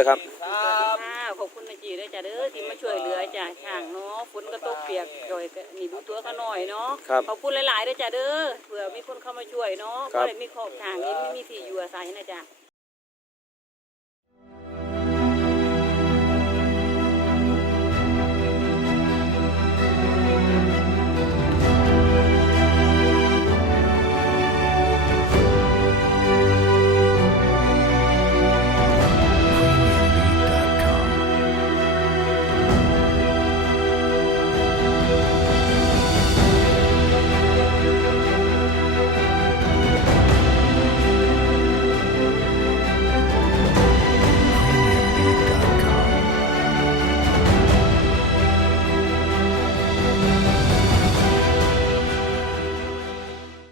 นะครับ ค่ะขอบคุณนะจีด้วยจ้ะเด้อที่มาช่วยเหลือจ้ะช่างเนาะฝนก็ตกเปียกจ่อยก็นี่ดูตัวก็หน่อยเนาะครับขอบคุณหลายๆด้วยจ้ะเด้อเผื่อมีคนเข้ามาช่วยเนาะครัก็บเลยมีขอบทางนี้ไม่มีที่อยู่อาศัยนะจ้ะ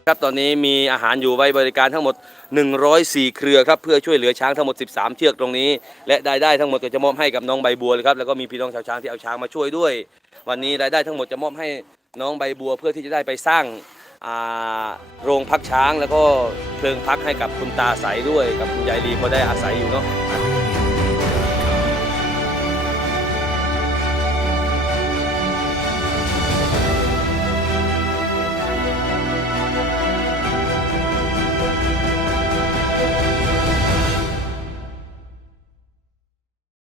ครับตอนนี้มีอาหารอยู่ไว้บริการทั้งหมด 104 เครือครับเพื่อช่วยเหลือช้างทั้งหมด 13 เชือกตรงนี้ และรายได้ทั้งหมดก็จะมอบให้กับน้องใบบัวเลยครับแล้วก็มีพี่น้องชาวช้างที่เอาช้างมาช่วยด้วย วันนี้รายได้ทั้งหมดจะมอบให้น้องใบบัวเพื่อที่จะได้ไปสร้างโรงพักช้าง แล้วก็เพลิงพักให้กับคุณตาใสด้วยกับคุณยายลีพอได้อาศัยอยู่เนาะ